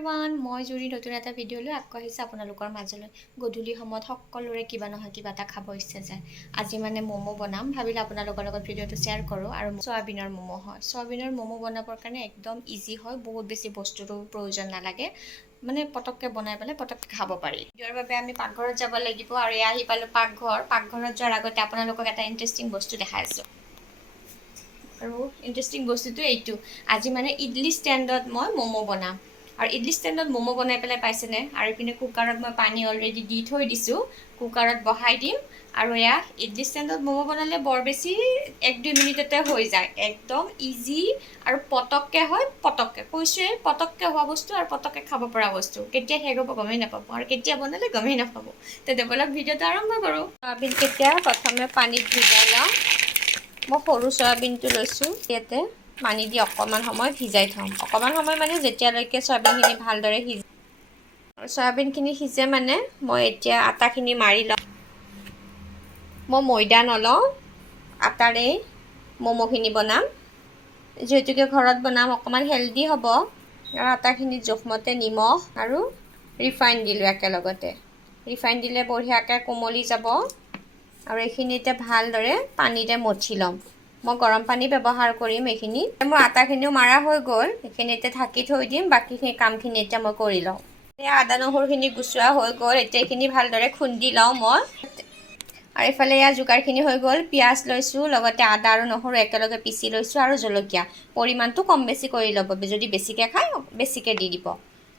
Everyone মই জুৰি নতুন এটা ভিডিঅ'লৈ আকৌ আহিছোঁ আপোনালোকৰ মাজলৈ। গধূলি সময়ত সকলোৰে কিবা নহয় কিবা এটা খাব ইচ্ছা যায়। আজি মানে ম'ম' বনাম ভাবিলোঁ আপোনালোকৰ লগত ভিডিঅ'টো শ্বেয়াৰ কৰোঁ আৰু চয়াবিনৰ ম'ম' হয়। চয়াবিনৰ ম'ম' বনাবৰ কাৰণে একদম ইজি হয় বহুত বেছি বস্তুৰো প্ৰয়োজন নালাগে। মানে পটককৈ বনাই পেলাই পটককৈ খাব পাৰি। ইয়াৰ বাবে আমি পাকঘৰত যাব লাগিব আৰু এয়া আহি পালোঁ পাকঘৰ। পাকঘৰত যোৱাৰ আগতে আপোনালোকক এটা ইণ্টাৰেষ্টিং বস্তু দেখাই আছোঁ। আৰু ইণ্টাৰেষ্টিং বস্তুটো এইটো। আজি মানে ইডলি ষ্টেণ্ডত মই ম'ম' বনাম। আৰু ইডলি ষ্টেণ্ডত ম'ম' বনাই পেলাই পাইছেনে? আৰু ইপিনে কুকাৰত মই পানী অলৰেডি দি থৈ দিছোঁ। কুকাৰত বহাই দিম। আৰু এয়া, ইডলি ষ্টেণ্ডত ম'ম' বনালে বৰ বেছি এক, দুই মিনিটতে হৈ যায়। একদম ইজি আৰু পটককৈ হয়, পটককৈ। কৈছোঁৱে পটককৈ হোৱা বস্তু আৰু পটককৈ খাব পৰা বস্তু। কেতিয়া শেষ হ'ব গমেই নাপাব। আৰু কেতিয়া বনালে গমেই নাপাব। তেতিয়া ব'লক ভিডিঅ'টো আৰম্ভ কৰোঁ। চয়াবিন কেতিয়া? প্ৰথমে পানীত ভিজাই লওঁ। মই সৰু চয়াবিনটো লৈছোঁ। ইয়াতে পানী দি অকণমান সময় ভিজাই থ'ম অকণমান সময় মানে যেতিয়ালৈকে চয়াবিনখিনি ভালদৰে সিজে চয়াবিনখিনি সিজে মানে মই এতিয়া আটাখিনি মাৰি লওঁ। মই ময়দা নলওঁ আটাৰে ম'ম'খিনি বনাম। যিহেতুকে ঘৰত বনাম অকণমান হেল্ডি হ'ব। আৰু আটাখিনিত জোখমতে নিমখ আৰু ৰিফাইন দিলোঁ একেলগতে। ৰিফাইন দিলে বঢ়িয়াকৈ কোমলি যাব। আৰু এইখিনি এতিয়া ভালদৰে পানীৰে মঠি ল'ম। মই গৰম পানী ব্যৱহাৰ কৰিম এইখিনি। মোৰ আটাখিনিও মাৰা হৈ গ'ল। এইখিনি এতিয়া ঢাকি থৈ দিম। বাকীখিনি কামখিনি এতিয়া মই কৰি লওঁ। এতিয়া আদা নহৰুখিনি গুচোৱা হৈ গ'ল। এতিয়া এইখিনি ভালদৰে খুন্দি লওঁ মই। আৰু এইফালে ইয়াৰ যোগাৰখিনি হৈ গ'ল। পিঁয়াজ লৈছোঁ লগতে আদা আৰু নহৰু একেলগে পিচি লৈছোঁ আৰু জলকীয়া। পৰিমাণটো কম বেছি কৰি ল'ব। যদি বেছিকৈ খায় বেছিকৈ দি দিব।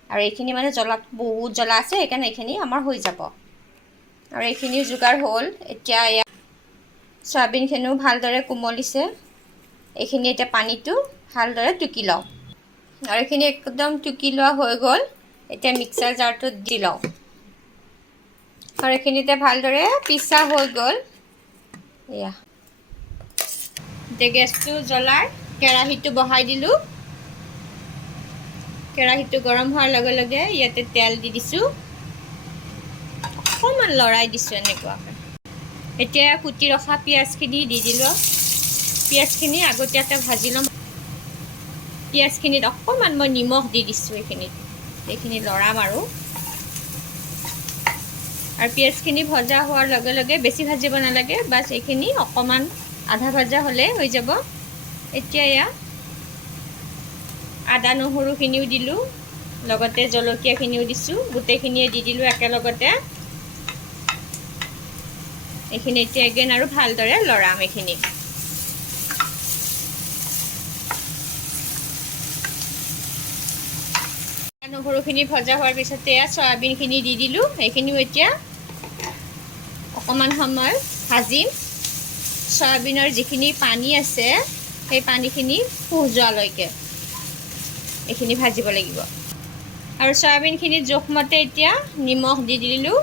আৰু এইখিনি মানে জ্বলাত বহুত জ্বলা আছে সেইকাৰণে এইখিনি আমাৰ হৈ যাব। আৰু এইখিনিও যোগাৰ হ'ল। এতিয়া এয়া চয়াবিনখিনিও ভালদৰে কোমলিছে। এইখিনি এতিয়া পানীটো ভালদৰে টুকি লওঁ। আৰু এইখিনি একদম টুকি লোৱা হৈ গ'ল। এতিয়া মিক্সাৰ জাৰটোত দি লওঁ। আৰু এইখিনিতে ভালদৰে পিছা হৈ গ'ল। এয়া। এতিয়া গেছটো জ্বলাই কেৰাহীটো বহাই দিলোঁ। কেৰাহীটো গৰম হোৱাৰ লগে লগে ইয়াতে তেল দি দিছোঁ। অকণমান লৰাই দিছোঁ এনেকুৱাকৈ। এতিয়া কুটি ৰখা পিঁয়াজখিনি দি দিলোঁ। পিঁয়াজখিনি আগতীয়াকৈ ভাজি ল'ম। পিঁয়াজখিনিত অকণমান মই নিমখ দি দিছোঁ এইখিনিত। এইখিনি লৰাম আৰু। আৰু পিঁয়াজখিনি ভজা হোৱাৰ লগে লগে বেছি ভাজিব নালাগে বাছ এইখিনি অকণমান আধা ভজা হ'লে হৈ যাব। এতিয়া এয়া আদা নহৰুখিনিও দিলোঁ লগতে জলকীয়াখিনিও দিছোঁ গোটেইখিনিয়ে দি দিলোঁ একেলগতে। এইখিনি এতিয়া এগেইন আৰু ভালদৰে লৰাম এইখিনি। নহৰুখিনি ভজা হোৱাৰ পিছতে এয়া চয়াবিনখিনি দি দিলোঁ। সেইখিনিও এতিয়া অকণমান সময় ভাজিম। চয়াবিনৰ যিখিনি পানী আছে সেই পানীখিনি শুহ যোৱালৈকে এইখিনি ভাজিব লাগিব। আৰু চয়াবিনখিনিত জোখমতে এতিয়া নিমখ দি দিলোঁ।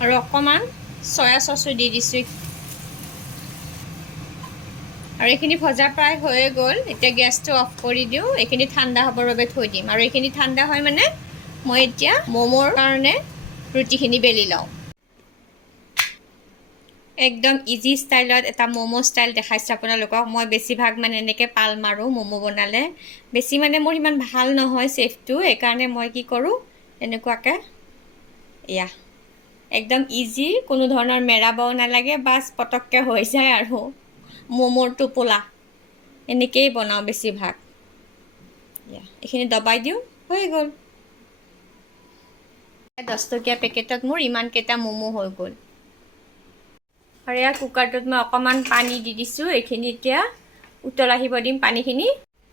আৰু অকণমান চয়া চচো দি দিছোঁ। আৰু এইখিনি ভজা প্ৰায় হৈয়ে গ'ল এতিয়া গেছটো অফ কৰি দিওঁ এইখিনি ঠাণ্ডা হ'বৰ বাবে থৈ দিম। আৰু এইখিনি ঠাণ্ডা হয় মানে মই এতিয়া ম'ম'ৰ কাৰণে ৰুটিখিনি বেলি লওঁ। একদম ইজি ষ্টাইলত এটা ম'ম' ষ্টাইল দেখাইছোঁ আপোনালোকক। মই বেছিভাগ মানে এনেকৈ পাল মাৰোঁ ম'ম' বনালে। বেছি মানে মোৰ ইমান ভাল নহয় চেফটো সেইকাৰণে মই কি কৰোঁ এনেকুৱাকৈ এয়া। একদম ইজি কোনো ধৰণৰ মেৰাবও নালাগে বাছ পটককৈ হৈ যায় আৰু ম'ম'ৰ টোপোলা। এনেকৈয়ে বনাওঁ বেছিভাগ। এইখিনি দবাই দিওঁ হৈ গ'ল। দহ টকীয়া পেকেটত মোৰ ইমানকেইটা ম'ম' হৈ গ'ল। আৰু এয়া কুকাৰটোত মই অকণমান পানী দি দিছোঁ এইখিনি এতিয়া উতল আহিব দিম পানীখিনি।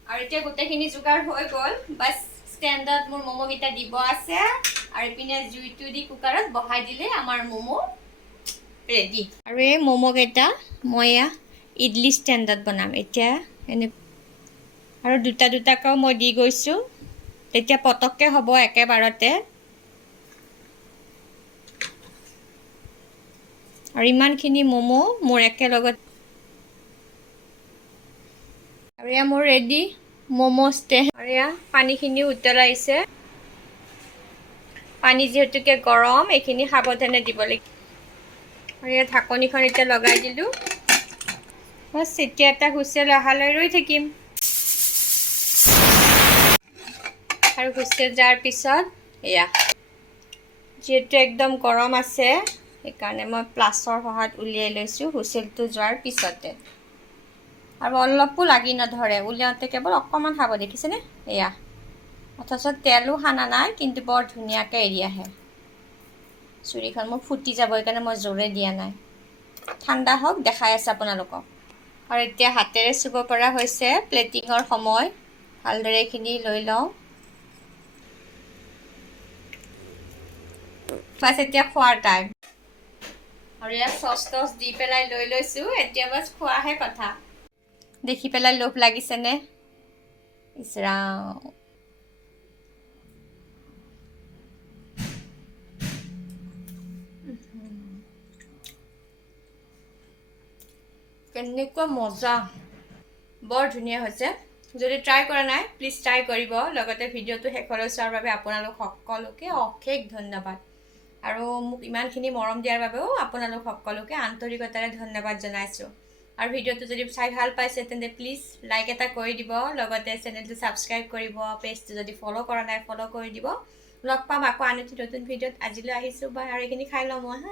আৰু এতিয়া গোটেইখিনি যোগাৰ হৈ গ'ল বাছ। ষ্টেণ্ডত মোৰ ম'ম'কেইটা দিব আছে। আৰু ইপিনে জুইটো দি কুকাৰত বহাই দিলে আমাৰ ম'ম' ৰেডি আৰু এই ম'ম'কেইটা মই এয়া ইডলি ষ্টেণ্ডত বনাম। এতিয়া এনে আৰু দুটা দুটাকৈও মই দি গৈছোঁ। তেতিয়া পটককৈ হ'ব একেবাৰতে। আৰু ইমানখিনি ম'ম' মোৰ একেলগত আৰু এয়া মোৰ ৰেডি ম'ম' ষ্টেণ্ড পানীখিনিও উতলাইছে। পানী যিহেতুকে গৰম এইখিনি সাৱধানে দিব লাগিব ঢাকনিখন এতিয়া লগাই দিলোঁ। বছ এতিয়া এটা হুইচেল অহালৈ ৰৈ থাকিম। আৰু হুইচেল যোৱাৰ পিছত এয়া। যিহেতু একদম গৰম আছে সেইকাৰণে মই প্লাছৰ সহায়ত উলিয়াই লৈছোঁ হুইচেলটো যোৱাৰ পিছতে। আৰু অলপো লাগি নধৰে উলিয়াওঁতে কেৱল অকণমান খাব দেখিছেনে? এয়া। অথচ তেলো সানা নাই কিন্তু বৰ ধুনীয়াকৈ এৰি আহে। চুৰিখন মোৰ ফুটি যাব সেইকাৰণে মই জোৰে দিয়া নাই। ঠাণ্ডা হওক দেখাই আছে আপোনালোকক। আৰু এতিয়া হাতেৰে চুব পৰা হৈছে প্লেটিঙৰ সময়। ভালদৰে এইখিনি লৈ লওঁ। বাছ এতিয়া খোৱাৰ টাইম আৰু ইয়াত চচ টচ দি পেলাই লৈ লৈছোঁ এতিয়া বাছ খোৱাহে কথা। দেখি পেলাই লোভ লাগিছেনে ইচৰাম কেনেকুৱা মজা। বৰ ধুনীয়া হৈছে। যদি ট্ৰাই কৰা নাই প্লিজ ট্ৰাই কৰিব। লগতে ভিডিঅ'টো শেষলৈ চোৱাৰ বাবে আপোনালোক সকলোকে অশেষ ধন্যবাদ। আৰু মোক ইমানখিনি মৰম দিয়াৰ বাবেও আপোনালোক সকলোকে আন্তৰিকতাৰে ধন্যবাদ জনাইছোঁ। আৰু ভিডিঅ'টো যদি চাই ভালো পাইছে, তেন্তে প্লিজ লাইক এটা কৰি দিব, লগতে চেনেলটো ছাবস্ক্ৰাইব কৰিব পেজটো যদি ফ'ল' কৰা নাই ফ'ল' কৰি দিব। লগ পাম আকৌ আন এটি নতুন ভিডিঅ'ত। আজিলৈ আহিছোঁ বা আৰু এইখিনি খাই লওঁ মই, হা?